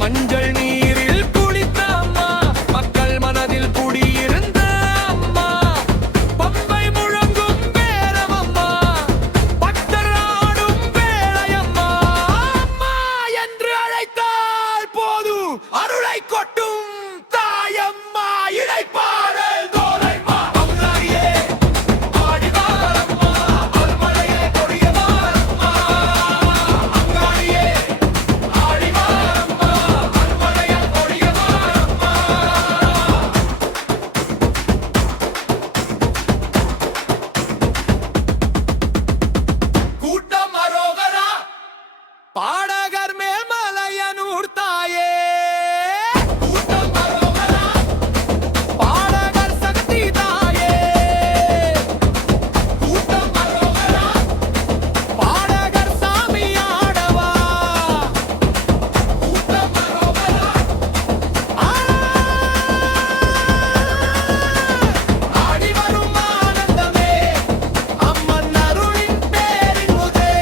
மஞ்சள் நீரில் குளித்த அம்மா, மக்கள் மனதில் குடியிருந்த அம்மா, பம்பை முழங்கும் பேரமம்மா, பக்தர் ஆடும் வேளையம்மா. அம்மா என்று அழைத்தால் போதும் அருளை கொட்டும் தாயம்மா. இளைப்பாறல் தோலைம்மா, அம்மாயே ஆடி வாரம்மா, அருள்மழையே பொழிய வாரம்மா. அங்காளியே ஆடி வாரம்மா, அருள்மழையே பொழிய வாரம்மா. கூட்டம் அரோகரா, பாடகர் மேல்மலையனூர் தாயே. கூட்டம் அரோகரா, பாடகர் சக்தி தாயே. கூட்டம் அரோகரா, பாடகர் சாமி ஆடவா. கூட்டம் அரோகரா, ஆடி வரும் ஆனந்தமே, அம்மன் அருளின் பேரின்புதே.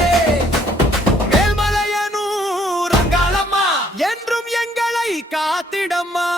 மேல்மலையனூர் அங்காளம்மா, என்றும் எங்களை காத்திடம்மா.